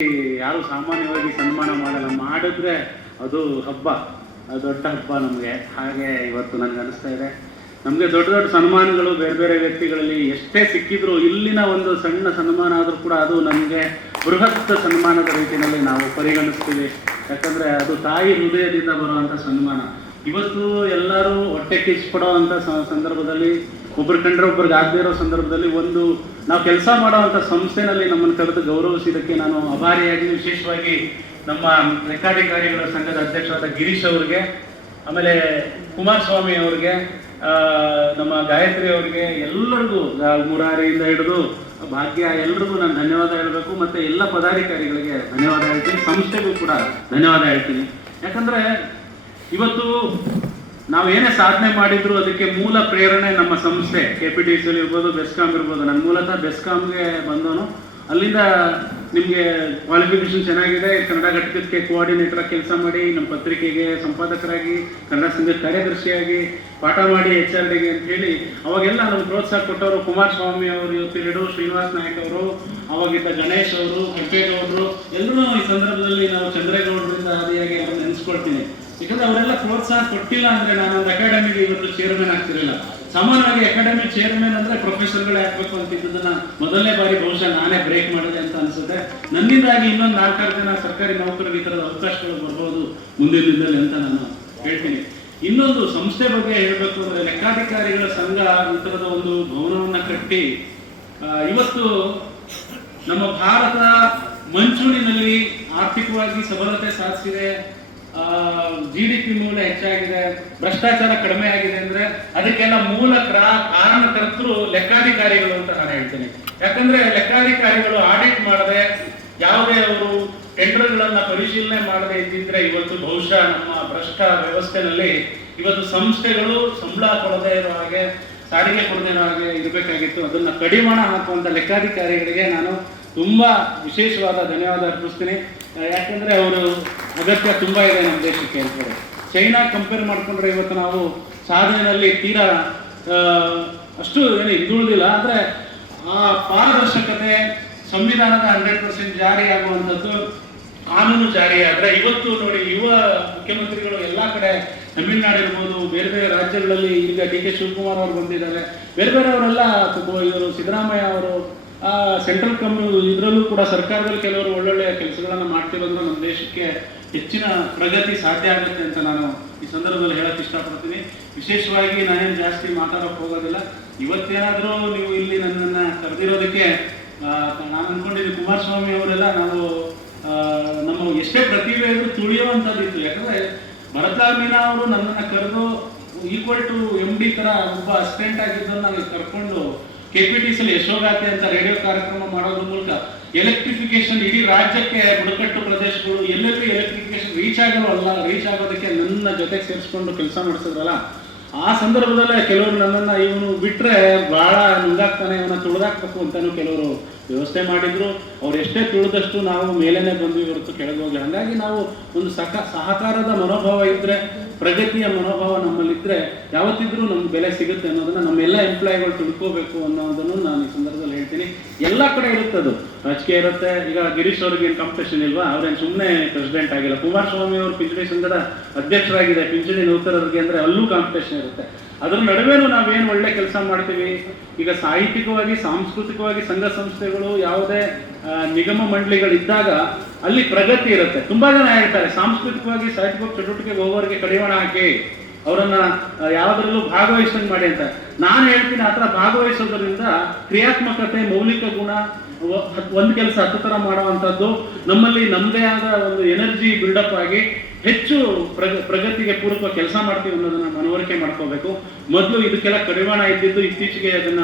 ಯಾರು ಸಾಮಾನ್ಯವಾಗಿ ಸನ್ಮಾನ ಮಾಡಲ್ಲ, ಮಾಡಿದ್ರೆ ಅದು ಹಬ್ಬ, ಅದು ದೊಡ್ಡ ಹಬ್ಬ ನಮಗೆ. ಹಾಗೆ ಇವತ್ತು ನನಗೆ ಅನಿಸ್ತಾ ಇದೆ, ನಮಗೆ ದೊಡ್ಡ ದೊಡ್ಡ ಸನ್ಮಾನಗಳು ಬೇರೆ ಬೇರೆ ವ್ಯಕ್ತಿಗಳಲ್ಲಿ ಎಷ್ಟೇ ಸಿಕ್ಕಿದ್ರು ಇಲ್ಲಿನ ಒಂದು ಸಣ್ಣ ಸನ್ಮಾನ ಆದರೂ ಕೂಡ ಅದು ನಮಗೆ ಬೃಹತ್ ಸನ್ಮಾನದ ರೀತಿಯಲ್ಲಿ ನಾವು ಪರಿಗಣಿಸ್ತೀವಿ. ಯಾಕಂದರೆ ಅದು ತಾಯಿ ಹೃದಯದಿಂದ ಬರುವಂಥ ಸನ್ಮಾನ. ಇವತ್ತು ಎಲ್ಲರೂ ಹೊಟ್ಟೆ ಕಿಚ್ಚಿಪಡೋವಂಥ ಸಂದರ್ಭದಲ್ಲಿ, ಒಬ್ರು ಕಂಡ್ರೆ ಒಬ್ರಿಗೆ ಆಗದೇ ಇರೋ ಸಂದರ್ಭದಲ್ಲಿ ಒಂದು ನಾವು ಕೆಲಸ ಮಾಡೋವಂಥ ಸಂಸ್ಥೆನಲ್ಲಿ ನಮ್ಮನ್ನು ಕರೆದು ಗೌರವಿಸಿದ್ದಕ್ಕೆ ನಾನು ಅಭಾರಿಯಾಗಿ, ವಿಶೇಷವಾಗಿ ನಮ್ಮ ಲೆಕ್ಕಾಧಿಕಾರಿಗಳ ಸಂಘದ ಅಧ್ಯಕ್ಷರಾದ ಗಿರೀಶ್ ಅವ್ರಿಗೆ, ಆಮೇಲೆ ಕುಮಾರಸ್ವಾಮಿ ಅವ್ರಿಗೆ, ನಮ್ಮ ಗಾಯತ್ರಿ ಅವರಿಗೆ, ಎಲ್ಲರಿಗೂ ಮುರಾರಿಯಿಂದ ಹಿಡಿದು ಭಾಗ್ಯ ಎಲ್ರಿಗೂ ನಾನು ಧನ್ಯವಾದ ಹೇಳಬೇಕು. ಮತ್ತು ಎಲ್ಲ ಪದಾಧಿಕಾರಿಗಳಿಗೆ ಧನ್ಯವಾದ ಹೇಳ್ತೀನಿ, ಸಂಸ್ಥೆಗೂ ಕೂಡ ಧನ್ಯವಾದ ಹೇಳ್ತೀನಿ. ಯಾಕಂದರೆ ಇವತ್ತು ನಾವೇನೇ ಸಾಧನೆ ಮಾಡಿದ್ರು ಅದಕ್ಕೆ ಮೂಲ ಪ್ರೇರಣೆ ನಮ್ಮ ಸಂಸ್ಥೆ KPTCL ಇರ್ಬೋದು, ಬೆಸ್ಕಾಂ ಇರ್ಬೋದು. ನಾನು ಮೂಲತಃ ಬೆಸ್ಕಾಂಗೆ ಬಂದವನು. ಅಲ್ಲಿಂದ ನಿಮಗೆ ಕ್ವಾಲಿಫಿಕೇಶನ್ ಚೆನ್ನಾಗಿದೆ, ಕನ್ನಡ ಘಟಕಕ್ಕೆ ಕೋಆರ್ಡಿನೇಟರ್ ಕೆಲಸ ಮಾಡಿ, ನಮ್ಮ ಪತ್ರಿಕೆಗೆ ಸಂಪಾದಕರಾಗಿ, ಕನ್ನಡ ಸಂಘದ ಕಾರ್ಯದರ್ಶಿಯಾಗಿ ಪಾಠ ಮಾಡಿ HRDಗೆ ಅಂತ ಹೇಳಿ ಅವಾಗೆಲ್ಲ ನಮ್ಗೆ ಪ್ರೋತ್ಸಾಹ ಕೊಟ್ಟವರು ಕುಮಾರಸ್ವಾಮಿ ಅವರು, ಇವತ್ತಿರಡು ಶ್ರೀನಿವಾಸ್ ನಾಯಕ್ ಅವರು, ಅವಾಗಿದ್ದ ಗಣೇಶ್ ಅವರು, ಕೆಂಪೇಗೌಡರು, ಎಲ್ಲರೂ ಈ ಸಂದರ್ಭದಲ್ಲಿ ನಾವು ಚಂದ್ರೇಗೌಡರಿಂದ ಆದಿಯಾಗಿ ಅವ್ರನ್ನ ನೆನೆಸ್ಕೊಳ್ತೀನಿ. ಯಾಕಂದ್ರೆ ಅವರೆಲ್ಲ ಪ್ರೋತ್ಸಾಹ ಕೊಟ್ಟಿಲ್ಲ ಅಂದ್ರೆ ನಾನು ಒಂದು ಅಕಾಡೆಮಿಗೆ ಇವತ್ತು ಚೇರ್ಮನ್ ಆಗ್ತಿರಲಿಲ್ಲ. ಸಾಮಾನ್ಯವಾಗಿ ಅಕಾಡೆಮಿ ಚೇರ್ಮನ್ ಅಂದ್ರೆ ಪ್ರೊಫೆಸರ್ಗಳೇ ಆಗ್ಬೇಕು ಅಂತಿದ್ದದನ್ನ ಮೊದಲನೇ ಬಾರಿ ಬಹುಶಃ ನಾನೇ ಬ್ರೇಕ್ ಮಾಡಿದೆ ಅಂತ ಅನ್ಸುತ್ತೆ. ನನ್ನಿಂದಾಗಿ ಇನ್ನೊಂದು 4-6 ಜನ ಸರ್ಕಾರಿ ನೌಕರರಿಗೆ ಈ ಥರದ ಅವಕಾಶಗಳು ಬರ್ಬೋದು ಮುಂದಿನ ದಿನದಲ್ಲಿ ಅಂತ ನಾನು ಹೇಳ್ತೀನಿ. ಇನ್ನೊಂದು ಸಂಸ್ಥೆ ಬಗ್ಗೆ ಹೇಳಬೇಕು ಅಂದ್ರೆ, ಲೆಕ್ಕಾಧಿಕಾರಿಗಳ ಸಂಘ ಈ ಥರದ ಒಂದು ಭವನವನ್ನ ಕಟ್ಟಿ ಇವತ್ತು ನಮ್ಮ ಭಾರತ ಮಂಚೂಣಿನಲ್ಲಿ ಆರ್ಥಿಕವಾಗಿ ಸಬಲತೆ ಸಾಧಿಸಿದೆ, GDP ಮೂಲ ಹೆಚ್ಚಾಗಿದೆ, ಭ್ರಷ್ಟಾಚಾರ ಕಡಿಮೆ ಆಗಿದೆ ಅಂದ್ರೆ ಅದಕ್ಕೆಲ್ಲ ಮೂಲ ಕಾರಣಕರ್ತರು ಲೆಕ್ಕಾಧಿಕಾರಿಗಳು ಅಂತ ನಾನು ಹೇಳ್ತೀನಿ. ಯಾಕಂದ್ರೆ ಲೆಕ್ಕಾಧಿಕಾರಿಗಳು ಆಡಿಟ್ ಮಾಡದೆ, ಯಾವುದೇ ಅವರು ಟೆಂಡರ್ಗಳನ್ನ ಪರಿಶೀಲನೆ ಮಾಡದೆ ಇದ್ದಿದ್ರೆ ಇವತ್ತು ಬಹುಶಃ ನಮ್ಮ ಭ್ರಷ್ಟ ವ್ಯವಸ್ಥೆನಲ್ಲಿ ಇವತ್ತು ಸಂಸ್ಥೆಗಳು ಸಂಬಳ ಕೊಡದೇ ಇರೋ ಹಾಗೆ, ಸಾರಿಗೆ ಕೊಡದೇ ಇರೋ ಹಾಗೆ ಇರಬೇಕಾಗಿತ್ತು. ಅದನ್ನ ಕಡಿವಾಣ ಹಾಕುವಂತ ಲೆಕ್ಕಾಧಿಕಾರಿಗಳಿಗೆ ನಾನು ತುಂಬಾ ವಿಶೇಷವಾದ ಧನ್ಯವಾದ ಅರ್ಪಿಸ್ತೀನಿ. ಯಾಕಂದ್ರೆ ಅವರು ಅಗತ್ಯ ತುಂಬಾ ಇದೆ ನಮ್ಮ ದೇಶಕ್ಕೆ ಅಂತ ಹೇಳಿ. ಚೈನಾ ಕಂಪೇರ್ ಮಾಡ್ಕೊಂಡ್ರೆ ಇವತ್ತು ನಾವು ಸಾಧನೆಯಲ್ಲಿ ತೀರಾ ಅಷ್ಟು ಏನು ಹಿಂದುಳಿದಿಲ್ಲ. ಅಂದ್ರೆ ಆ ಪಾರದರ್ಶಕತೆ, ಸಂವಿಧಾನದ 100% ಜಾರಿ ಆಗುವಂಥದ್ದು, ಕಾನೂನು ಜಾರಿ ಆದ್ರೆ ಇವತ್ತು ನೋಡಿ ಯುವ ಮುಖ್ಯಮಂತ್ರಿಗಳು ಎಲ್ಲಾ ಕಡೆ, ತಮಿಳುನಾಡು ಇರ್ಬೋದು, ಬೇರೆ ಬೇರೆ ರಾಜ್ಯಗಳಲ್ಲಿ ಈಗ DK ಶಿವಕುಮಾರ್ ಅವರು ಬಂದಿದ್ದಾರೆ, ಬೇರೆ ಬೇರೆಯವರೆಲ್ಲ, ಇವರು ಸಿದ್ದರಾಮಯ್ಯ ಅವರು ಸೆಂಟ್ರಲ್ ಇದರಲ್ಲೂ ಕೂಡ ಸರ್ಕಾರದಲ್ಲಿ ಕೆಲವರು ಒಳ್ಳೊಳ್ಳೆ ಕೆಲಸಗಳನ್ನ ಮಾಡ್ತಿರೋದ್ರಿಂದ ನಮ್ಮ ದೇಶಕ್ಕೆ ಹೆಚ್ಚಿನ ಪ್ರಗತಿ ಸಾಧ್ಯ ಆಗುತ್ತೆ ಅಂತ ನಾನು ಈ ಸಂದರ್ಭದಲ್ಲಿ ಹೇಳಕ್ ಇಷ್ಟಪಡ್ತೀನಿ. ವಿಶೇಷವಾಗಿ ನಾನೇನು ಜಾಸ್ತಿ ಮಾತಾಡೋಕೆ ಹೋಗೋದಿಲ್ಲ. ಇವತ್ತೇನಾದರೂ ನೀವು ಇಲ್ಲಿ ನನ್ನನ್ನು ಕರೆದಿರೋದಕ್ಕೆ ನಾನು ಅನ್ಕೊಂಡಿದ್ದೀನಿ, ಕುಮಾರಸ್ವಾಮಿ ಅವರೆಲ್ಲ ನಾವು ನಮ್ಮ ಎಷ್ಟೇ ಪ್ರತಿಭೆ ಇದ್ರೂ ತುಳಿಯುವಂಥದ್ದಿತ್ತು. ಯಾಕಂದ್ರೆ ಭರತ ಮೀನಾ ಅವರು ನನ್ನನ್ನು ಕರೆದು ಈಕ್ವಲ್ ಟು MD ತರ ಒಬ್ಬ ಅಸಿಸ್ಟೆಂಟ್ ಆಗಿದ್ದನ್ನು ಕರ್ಕೊಂಡು KPTCL ಯಶೋಗಾಥೆ ಅಂತ ರೇಡಿಯೋ ಕಾರ್ಯಕ್ರಮ ಮಾಡೋದ್ರ ಮೂಲಕ ಎಲೆಕ್ಟ್ರಿಫಿಕೇಶನ್ ಇಡೀ ರಾಜ್ಯಕ್ಕೆ, ಬುಡಕಟ್ಟು ಪ್ರದೇಶಗಳು ಎಲ್ಲೆಲ್ಲೂ ಎಲೆಕ್ಟ್ರಿಫಿಕೇಶನ್ ರೀಚ್ ಆಗೋದಕ್ಕೆ ನನ್ನ ಜೊತೆಗೆ ಸೇರಿಸ್ಕೊಂಡು ಕೆಲಸ ಮಾಡಿಸಿದ್ರಲ್ಲ, ಆ ಸಂದರ್ಭದಲ್ಲೇ ಕೆಲವರು ನನ್ನನ್ನು ಇವನು ಬಿಟ್ರೆ ಬಹಳ ನುಂಗಾಕ್ತಾನೆ, ಇವನ್ನ ತುಳಿದಾಕ್ಬೇಕು ಅಂತಾನು ಕೆಲವರು ವ್ಯವಸ್ಥೆ ಮಾಡಿದ್ರು. ಅವ್ರು ಎಷ್ಟೇ ತುಳಿದಷ್ಟು ನಾವು ಮೇಲೇನೆ ಬಂದ್ವಿ ಹೊರತು ಕೆಳಗೆ ಹೋಗ್ಲಿ. ಹಾಗಾಗಿ ನಾವು ಒಂದು ಸಹಕಾರದ ಮನೋಭಾವ ಇದ್ರೆ, ಪ್ರಗತಿಯ ಮನೋಭಾವ ನಮ್ಮಲ್ಲಿದ್ರೆ ಯಾವತ್ತಿದ್ರೂ ನಮ್ಗೆ ಬೆಲೆ ಸಿಗುತ್ತೆ ಅನ್ನೋದನ್ನ ನಮ್ಮೆಲ್ಲ ಎಂಪ್ಲಾಯಿಗಳು ತಿಳ್ಕೋಬೇಕು ಅನ್ನೋದನ್ನು ನಾನು ಈ ಸಂದರ್ಭದಲ್ಲಿ ಹೇಳ್ತೀನಿ. ಎಲ್ಲ ಕಡೆ ಇರುತ್ತೆ, ಅದು ರಾಜಕೀಯ ಇರುತ್ತೆ. ಈಗ ಗಿರೀಶ್ ಅವ್ರಿಗೆ ಏನು ಕಾಂಪಿಟೇಷನ್ ಇಲ್ವಾ? ಅವ್ರೇನು ಸುಮ್ಮನೆ ಪ್ರೆಸಿಡೆಂಟ್ ಆಗಿಲ್ಲ. ಕುಮಾರಸ್ವಾಮಿ ಅವರು ಪಿಂಚಣಿ ಸಂಘದ ಅಧ್ಯಕ್ಷರಾಗಿದೆ, ಪಿಂಚಣಿ ನೌಕರರಿಗೆ ಅಂದ್ರೆ ಅಲ್ಲೂ ಕಾಂಪಿಟೇಷನ್ ಇರುತ್ತೆ. ಅದ್ರ ನಡುವೆನೂ ನಾವೇನು ಒಳ್ಳೆ ಕೆಲಸ ಮಾಡ್ತೀವಿ. ಈಗ ಸಾಹಿತ್ಯಿಕವಾಗಿ, ಸಾಂಸ್ಕೃತಿಕವಾಗಿ ಸಂಘ ಸಂಸ್ಥೆಗಳು, ಯಾವುದೇ ನಿಗಮ ಮಂಡಳಿಗಳಿದ್ದಾಗ ಅಲ್ಲಿ ಪ್ರಗತಿ ಇರುತ್ತೆ. ತುಂಬಾ ಜನ ಹೇಳ್ತಾರೆ ಸಾಂಸ್ಕೃತಿಕವಾಗಿ, ಸಾಹಿತ್ಯಿಕ ಚಟುವಟಿಕೆಗೆ ಹೋಗೋರಿಗೆ ಕಡಿವಾಣ ಹಾಕಿ ಅವರನ್ನ ಯಾವುದರಲ್ಲೂ ಭಾಗವಹಿಸಂಗ್ ಮಾಡಿ ಅಂತ. ನಾನು ಹೇಳ್ತೀನಿ, ಆ ಥರ ಭಾಗವಹಿಸೋದ್ರಿಂದ ಕ್ರಿಯಾತ್ಮಕತೆ, ಮೌಲಿಕ ಗುಣ, ಒಂದು ಕೆಲಸ 10 ಥರ ಮಾಡುವಂಥದ್ದು ನಮ್ಮಲ್ಲಿ ನಮ್ಮದೇ ಆದ ಒಂದು ಎನರ್ಜಿ ಬಿಲ್ಡಪ್ ಆಗಿ ಹೆಚ್ಚು ಪ್ರಗತಿಗೆ ಪೂರಕ ಕೆಲಸ ಮಾಡ್ತೀವಿ ಅನ್ನೋದನ್ನ ಮನವರಿಕೆ ಮಾಡ್ಕೋಬೇಕು. ಮೊದಲು ಇದಕ್ಕೆಲ್ಲ ಕಡಿವಾಣ ಇದ್ದಿದ್ದು, ಇತ್ತೀಚೆಗೆ ಅದನ್ನ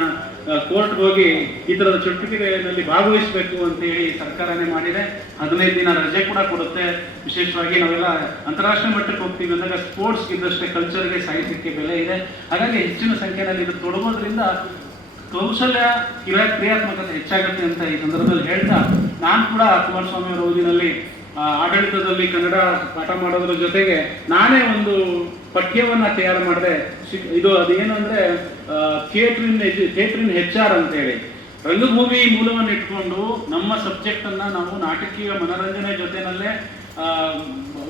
ಕೋರ್ಟ್ಗೆ ಹೋಗಿ ಈ ಥರದ ಚಟುವಟಿಕೆಗಳಲ್ಲಿ ಭಾಗವಹಿಸಬೇಕು ಅಂತ ಹೇಳಿ ಸರ್ಕಾರನೇ ಮಾಡಿದೆ. 15 ದಿನ ರಜೆ ಕೂಡ ಕೊಡುತ್ತೆ. ವಿಶೇಷವಾಗಿ ನಾವೆಲ್ಲ ಅಂತಾರಾಷ್ಟ್ರೀಯ ಮಟ್ಟಕ್ಕೆ ಹೋಗ್ತೀವಿ ಅಂದಾಗ ಸ್ಪೋರ್ಟ್ಸ್ ಇದ್ದಷ್ಟೇ ಕಲ್ಚರ್ಗೆ, ಸಾಹಿತ್ಯಕ್ಕೆ ಬೆಲೆ ಇದೆ. ಹಾಗಾಗಿ ಹೆಚ್ಚಿನ ಸಂಖ್ಯೆಯಲ್ಲಿ ಇದು ತೊಡಗೋದ್ರಿಂದ ಕೌಶಲ್ಯ, ಕ್ರಿಯಾತ್ಮಕತೆ ಹೆಚ್ಚಾಗುತ್ತೆ ಅಂತ ಈ ಸಂದರ್ಭದಲ್ಲಿ ಹೇಳ್ತಾ, ನಾನು ಕೂಡ ಕುಮಾರಸ್ವಾಮಿ ಅವರ ಓದಿನಲ್ಲಿ ಆಡಳಿತದಲ್ಲಿ ಕನ್ನಡ ಪಾಠ ಮಾಡೋದ್ರ ಜೊತೆಗೆ ನಾನೇ ಒಂದು ಪಠ್ಯವನ್ನ ತಯಾರು ಮಾಡಿದೆ. ಇದು ಅದೇನು ಅಂದ್ರೆ ಥಿಯೇಟರ್ ಇನ್ HR ಅಂತ ಹೇಳಿ. ರಂಗಭೂಮಿ ಮೂಲವನ್ನು ಇಟ್ಕೊಂಡು ನಮ್ಮ ಸಬ್ಜೆಕ್ಟನ್ನು ನಾವು ನಾಟಕೀಯ ಮನರಂಜನೆ ಜೊತೆಯಲ್ಲೇ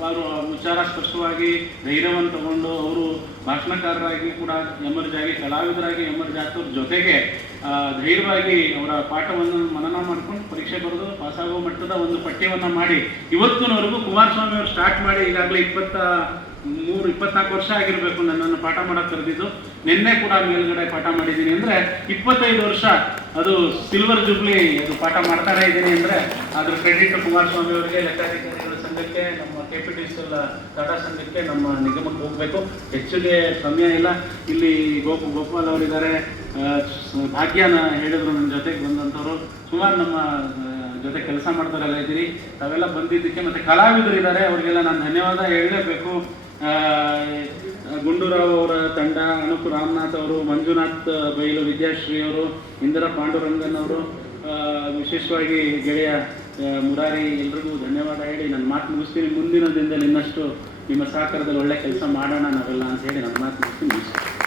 ಅವರು ವಿಚಾರ ಸ್ಪಷ್ಟವಾಗಿ ಧೈರ್ಯವನ್ನು ತಗೊಂಡು ಅವರು ಭಾಷಣಕಾರರಾಗಿ ಕೂಡ ಎಮರ್ಜ್ ಆಗಿ ಕಲಾವಿದರಾಗಿ ಎಮರ್ಜ್ ಆಗ್ತವ್ರ ಜೊತೆಗೆ ಧೈರ್ಯವಾಗಿ ಅವರ ಪಾಠವನ್ನು ಮನನ ಮಾಡ್ಕೊಂಡು ಪರೀಕ್ಷೆ ಬರೆದು ಪಾಸಾಗೋ ಮಟ್ಟದ ಒಂದು ಪಠ್ಯವನ್ನು ಮಾಡಿ ಇವತ್ತಿನವರೆಗೂ ಕುಮಾರಸ್ವಾಮಿ ಅವರು ಸ್ಟಾರ್ಟ್ ಮಾಡಿ ಈಗಾಗಲೇ 24 ವರ್ಷ ಆಗಿರಬೇಕು ನನ್ನನ್ನು ಪಾಠ ಮಾಡೋಕ್ಕೆ ಕರೆದಿದ್ದು. ನಿನ್ನೆ ಕೂಡ ಮೇಲ್ಗಡೆ ಪಾಠ ಮಾಡಿದ್ದೀನಿ ಅಂದರೆ 25 ವರ್ಷ ಅದು ಸಿಲ್ವರ್ ಜುಬ್ಲಿ ಅದು ಪಾಠ ಮಾಡ್ತಾನೆ ಇದ್ದೀನಿ ಅಂದರೆ ಅದ್ರ ಕ್ರೆಡಿಟ್ ಕುಮಾರಸ್ವಾಮಿ ಅವರಿಗೆ, ಲೆಕ್ಕಾಧಿಕಾರಿಗಳ ಸಂಘಕ್ಕೆ, ನಮ್ಮ KPTCL ಟಾಟಾ ಸಂಘಕ್ಕೆ, ನಮ್ಮ ನಿಗಮಕ್ಕೆ ಹೋಗಬೇಕು. ಹೆಚ್ಚಿಗೆ ಸಮಯ ಇಲ್ಲ. ಇಲ್ಲಿ ಗೋಪಾಲ್ ಅವರಿದ್ದಾರೆ, ಭಾಗ್ಯನ ಹೇಳಿದ್ರು ನನ್ನ ಜೊತೆಗೆ ಬಂದಂಥವ್ರು, ಸುಮಾರು ನಮ್ಮ ಜೊತೆ ಕೆಲಸ ಮಾಡ್ತಾರೆಲ್ಲ ಇದ್ದೀರಿ. ತಾವೆಲ್ಲ ಬಂದಿದ್ದಕ್ಕೆ ಮತ್ತು ಕಲಾವಿದರು ಇದ್ದಾರೆ, ಅವರಿಗೆಲ್ಲ ನಾನು ಧನ್ಯವಾದ ಹೇಳಲೇಬೇಕು. ಗುಂಡೂರಾವ್ ಅವರ ತಂಡ, ಅನುಪ್ ರಾಮನಾಥ್ ಅವರು, ಮಂಜುನಾಥ್ ಬೈಲು, ವಿದ್ಯಾಶ್ರೀ ಅವರು, ಇಂದಿರಾ ಪಾಂಡುರಂಗನ್ ಅವರು, ವಿಶೇಷವಾಗಿ ಗೆಳೆಯ ಮುರಾರಿ, ಎಲ್ರಿಗೂ ಧನ್ಯವಾದ ಹೇಳಿ ನನ್ನ ಮಾತು ಮುಗಿಸ್ತೀನಿ. ಮುಂದಿನ ದಿನದಲ್ಲಿ ಇನ್ನಷ್ಟು ನಿಮ್ಮ ಸಹಕಾರದಲ್ಲಿ ಒಳ್ಳೆ ಕೆಲಸ ಮಾಡೋಣ ನಾವೆಲ್ಲ ಅಂತ ಹೇಳಿ ನನ್ನ ಮಾತು ಮುಗಿಸ್ತೀನಿ.